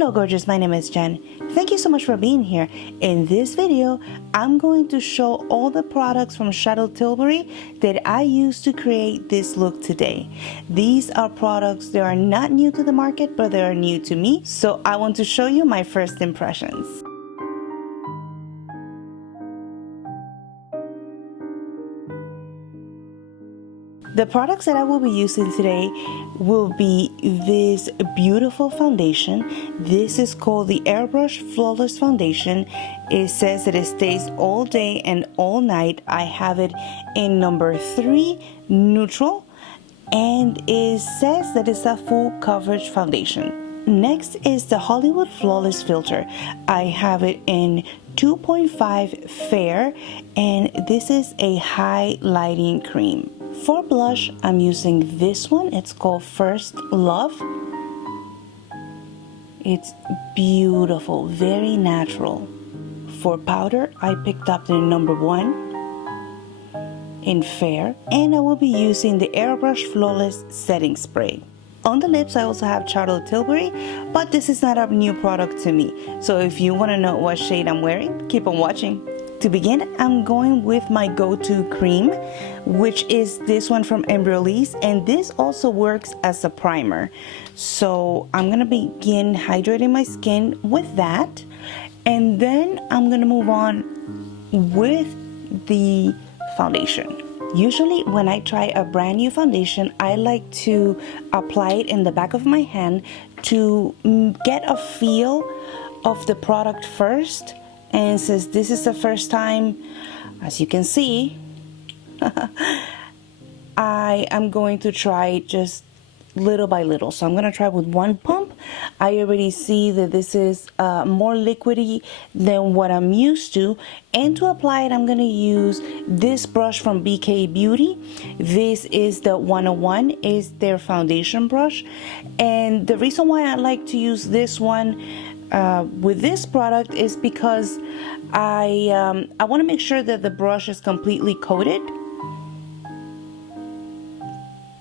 Hello gorgeous, my name is Jen. Thank you so much for being here. In this video, I'm going to show all the products from Charlotte Tilbury that I use to create this look today. These are products that are not new to the market, but they are new to me. So I want to show you my first impressions. The products that I will be using today will be this beautiful foundation. This is called the Airbrush Flawless Foundation. It says that it stays all day and all night. I have it in number 3, neutral, and it says that it's a full coverage foundation. Next is the Hollywood Flawless Filter. I have it in 2.5 fair, and this is a highlighting cream. For blush, I'm using this one. It's called First Love. It's beautiful, very natural. For powder, I picked up the number 1 in fair, and I will be using the Airbrush Flawless Setting Spray. On the lips, I also have Charlotte Tilbury, but this is not a new product to me. So if you want to know what shade I'm wearing, keep on watching. To begin, I'm going with my go-to cream, which is this one from Embryolisse, and this also works as a primer. So I'm gonna begin hydrating my skin with that, and then I'm gonna move on with the foundation. Usually when I try a brand new foundation, I like to apply it in the back of my hand to get a feel of the product first. And since this is the first time, as you can see, I am going to try just little by little. So I'm going to try with one pump. I already see that this is more liquidy than what I'm used to. And to apply it, I'm going to use this brush from BK Beauty. This is the 101, is their foundation brush. And the reason why I like to use this one with this product is because I want to make sure that the brush is completely coated.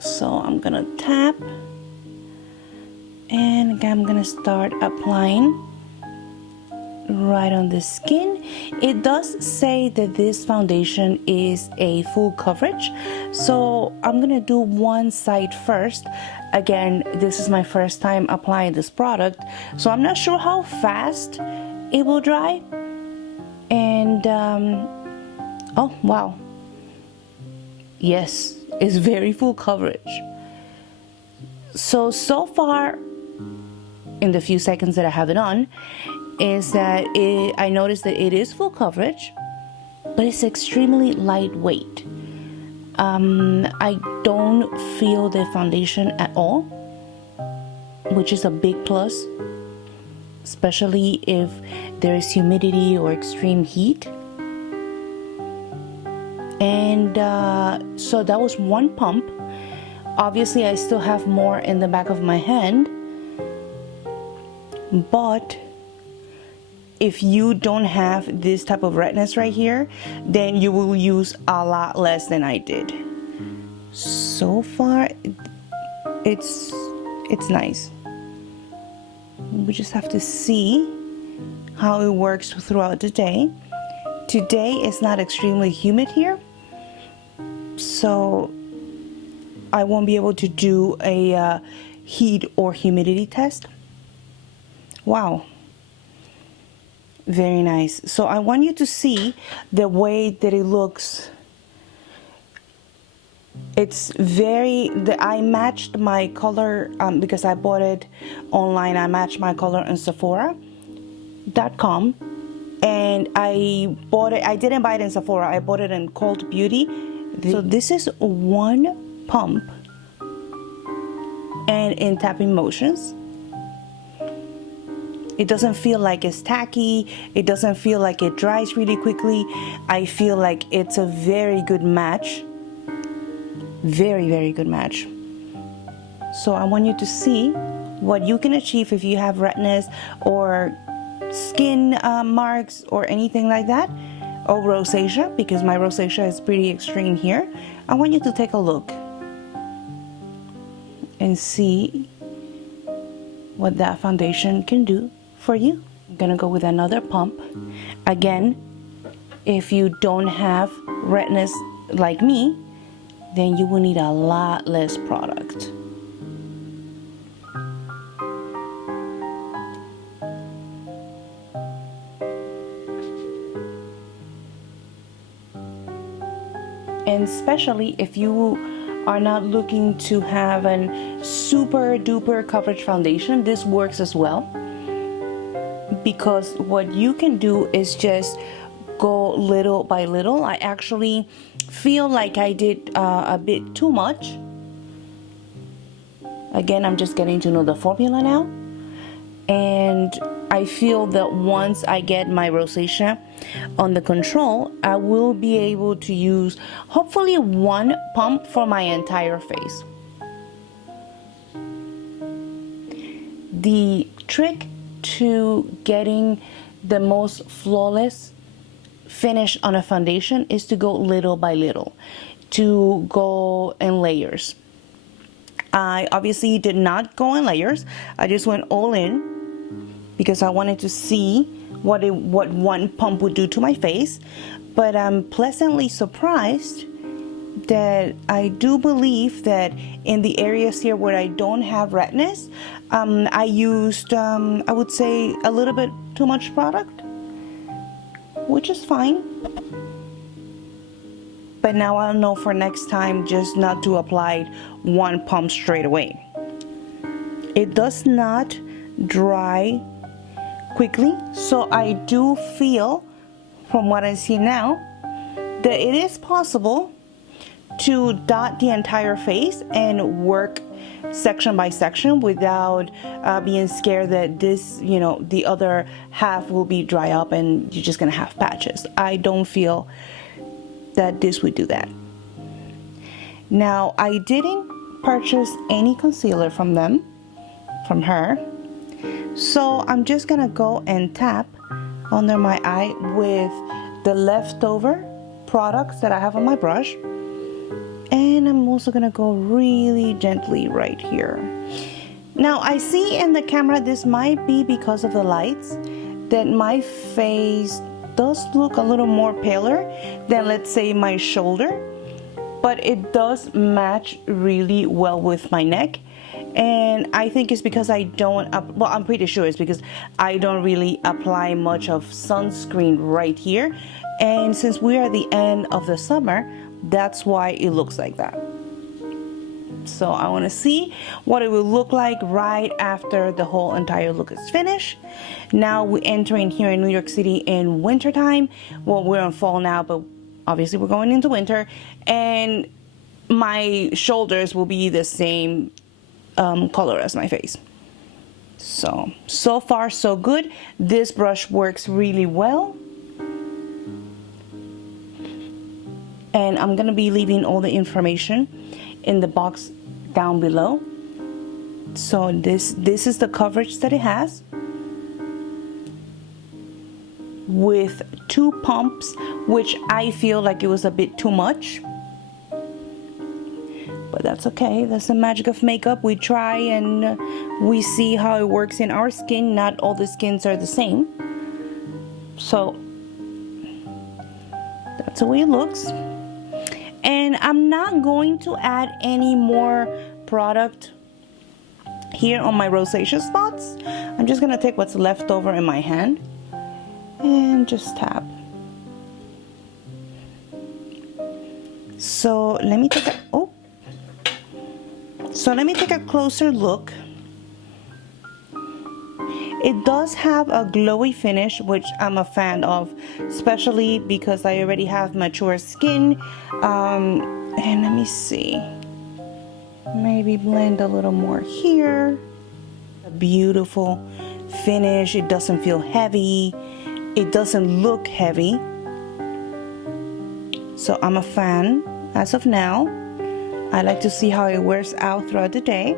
So I'm gonna tap, and I'm gonna start applying right on the skin. It does say that this foundation is a full coverage, so I'm gonna do one side first. Again, this is my first time applying this product, so I'm not sure how fast it will dry. And oh wow, yes, it's very full coverage. So far in the few seconds that I have it on, is that I noticed that it is full coverage, but it's extremely lightweight. I don't feel the foundation at all, which is a big plus, especially if there is humidity or extreme heat. And so that was one pump. Obviously I still have more in the back of my hand, but if you don't have this type of redness right here, then you will use a lot less than I did. So far it's nice. We just have to see how it works throughout the day. Today it's not extremely humid here, so I won't be able to do a heat or humidity test. Wow, very nice. So I want you to see the way that it looks. It's I matched my color because I bought it online. I matched my color on Sephora.com, and I bought it. I didn't buy it in Sephora. I bought it in Cult Beauty. So this is one pump, and in tapping motions. It doesn't feel like it's tacky. It doesn't feel like it dries really quickly. I feel like it's a very good match. Very, very good match. So I want you to see what you can achieve if you have redness or skin marks or anything like that, or rosacea, because my rosacea is pretty extreme here. I want you to take a look and see what that foundation can do for you. I'm gonna go with another pump. Again, if you don't have redness like me, then you will need a lot less product. And especially if you are not looking to have a super duper coverage foundation, this works as well. Because what you can do is just go little by little. I actually feel like I did a bit too much. Again, I'm just getting to know the formula now. And I feel that once I get my rosacea under control, I will be able to use hopefully one pump for my entire face. The trick to getting the most flawless finish on a foundation is to go little by little, to go in layers. I obviously did not go in layers. I just went all in because I wanted to see what one pump would do to my face. But I'm pleasantly surprised that I do believe that in the areas here where I don't have redness, I used, I would say, a little bit too much product, which is fine. But now I'll know for next time just not to apply one pump straight away. It does not dry quickly, so I do feel, from what I see now, that it is possible to dot the entire face and work section by section without being scared that this, the other half will be dry up and you're just gonna have patches. I don't feel that this would do that. Now, I didn't purchase any concealer from her. So I'm just gonna go and tap under my eye with the leftover products that I have on my brush. And I'm also gonna go really gently right here. Now I see in the camera, this might be because of the lights, that my face does look a little more paler than, let's say, my shoulder. But it does match really well with my neck. And I think it's because I don't, well, I'm pretty sure it's because I don't really apply much of sunscreen right here. And since we are at the end of the summer, that's why it looks like that. So I want to see what it will look like right after the whole entire look is finished. Now we're entering here in New York City in winter time. Well, we're in fall now, but obviously we're going into winter. And my shoulders will be the same color as my face. So far so good. This brush works really well. And I'm gonna be leaving all the information in the box down below. So this is the coverage that it has, with 2 pumps, which I feel like it was a bit too much. But that's okay. That's the magic of makeup. We try and we see how it works in our skin. Not all the skins are the same. So that's the way it looks. And I'm not going to add any more product here on my rosacea spots. I'm just gonna take what's left over in my hand and just tap. So let me take a closer look. It does have a glowy finish, which I'm a fan of, especially because I already have mature skin. And let me see, maybe blend a little more here. A beautiful finish. It doesn't feel heavy. It doesn't look heavy. So I'm a fan as of now. I like to see how it wears out throughout the day.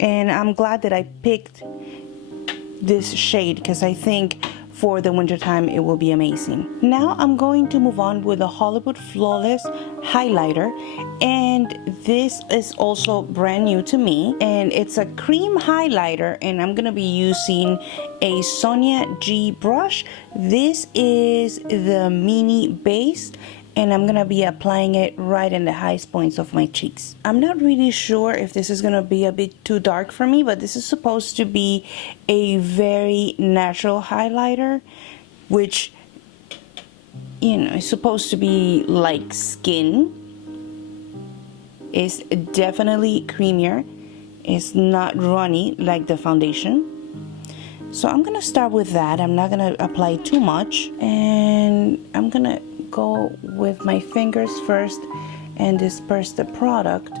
And I'm glad that I picked this shade, because I think for the wintertime, it will be amazing. Now I'm going to move on with the Hollywood Flawless highlighter, and this is also brand new to me, and it's a cream highlighter, and I'm gonna be using a Sonia G brush. This is the mini base, and I'm gonna be applying it right in the highest points of my cheeks. I'm not really sure if this is gonna be a bit too dark for me, but this is supposed to be a very natural highlighter, which, you know, is supposed to be like skin. It's definitely creamier. It's not runny like the foundation. So I'm gonna start with that. I'm not gonna apply too much, and I'm gonna go with my fingers first and disperse the product.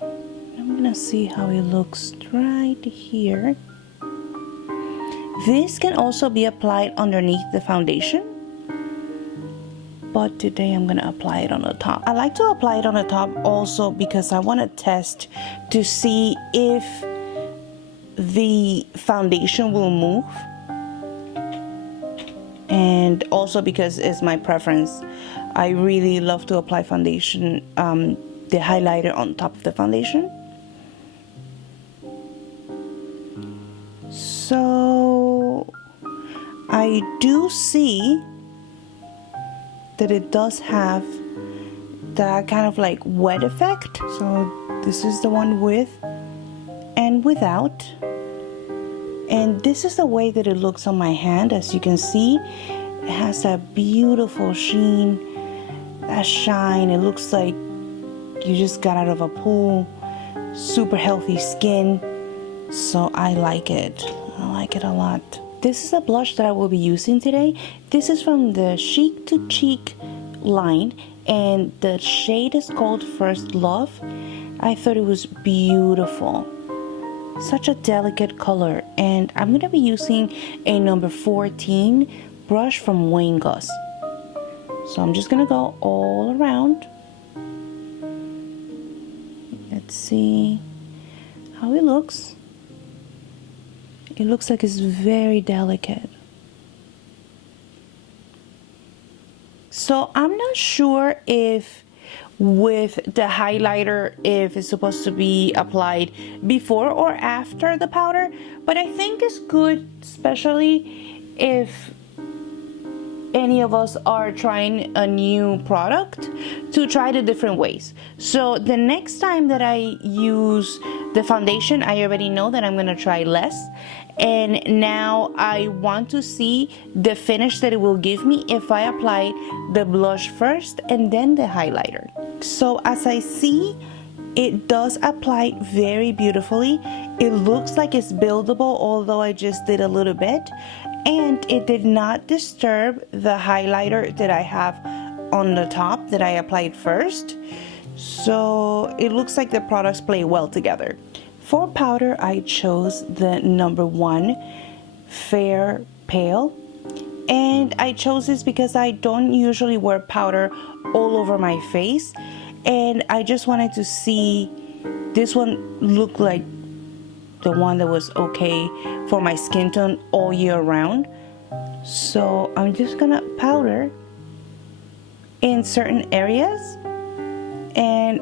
I'm gonna see how it looks right here. This can also be applied underneath the foundation, but today I'm gonna apply it on the top. I like to apply it on the top also because I want to test to see if the foundation will move, and also because it's my preference. I really love to apply foundation, the highlighter on top of the foundation. So I do see that it does have that kind of like wet effect. So this is the one with and without. And this is the way that it looks on my hand. As you can see, it has that beautiful sheen, that shine. It looks like you just got out of a pool. Super healthy skin. So I like it. I like it a lot. This is a blush that I will be using today. This is from the Cheek to Cheek line, and the shade is called First Love. I thought it was beautiful. Such a delicate color, and I'm going to be using a number 14 brush from Wayne Goss. So I'm just going to go all around. Let's see how it looks. It looks like it's very delicate. So I'm not sure if with the highlighter, if it's supposed to be applied before or after the powder, but I think it's good, especially if any of us are trying a new product, to try the different ways. So the next time that I use the foundation, I already know that I'm gonna try less, and now I want to see the finish that it will give me if I apply the blush first and then the highlighter. So as I see, it does apply very beautifully. It looks like it's buildable, although I just did a little bit, and it did not disturb the highlighter that I have on the top that I applied first. So it looks like the products play well together. For powder, I chose the number 1 Fair Pale, and I chose this because I don't usually wear powder all over my face, and I just wanted to see this one look like the one that was okay for my skin tone all year round. So I'm just gonna powder in certain areas, and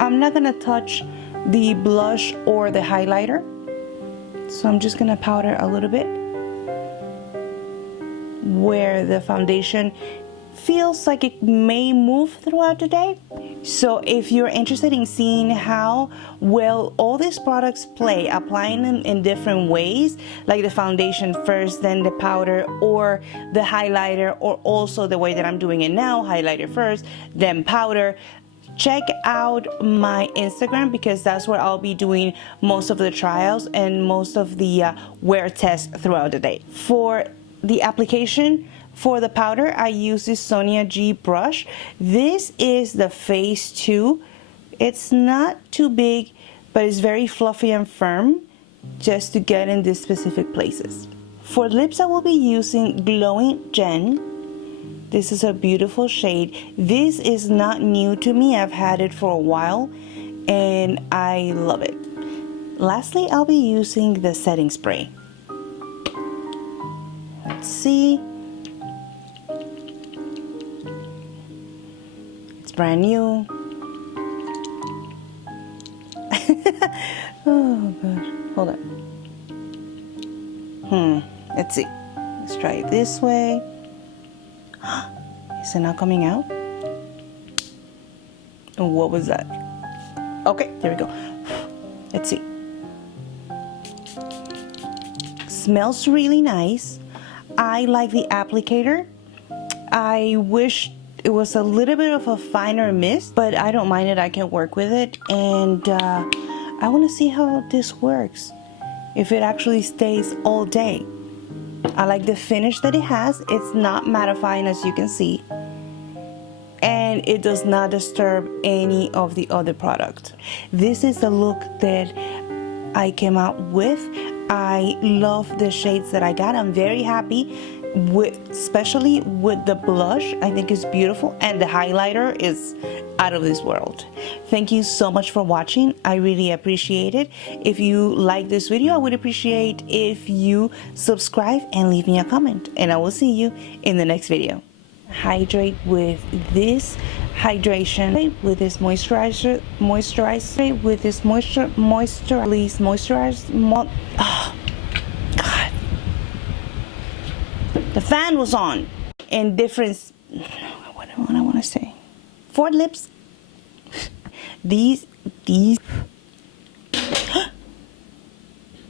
I'm not gonna touch the blush or the highlighter. So I'm just gonna powder a little bit where the foundation feels like it may move throughout the day. So if you're interested in seeing how well all these products play, applying them in different ways, like the foundation first, then the powder, or the highlighter, or also the way that I'm doing it now, highlighter first, then powder, check out my Instagram, because that's where I'll be doing most of the trials and most of the wear tests throughout the day. For the application, for the powder, I use this Sonia G brush. This is the phase 2. It's not too big, but it's very fluffy and firm, just to get in these specific places. For lips, I will be using Glowing Gen. This is a beautiful shade. This is not new to me. I've had it for a while, and I love it. Lastly, I'll be using the setting spray. Let's Let's see. It's brand new. Oh gosh, hold on. Let's see. Let's try it this way. Is it not coming out? What was that? Okay, there we go. Let's see. Smells really nice. I like the applicator. I wish it was a little bit of a finer mist, but I don't mind it. I can work with it. And I want to see how this works. If it actually stays all day. I like the finish that it has. It's not mattifying, as you can see. And it does not disturb any of the other product. This is the look that I came out with. I love the shades that I got. I'm very happy with, especially with the blush. I think it's beautiful, and the highlighter is out of this world. Thank you so much for watching. I really appreciate it. If you like this video, I would appreciate if you subscribe and leave me a comment, and I will see you in the next video. Hydrate with this hydration, with this moisturizer, with this oh God, the fan was on. In different, what I want to say, for lips, these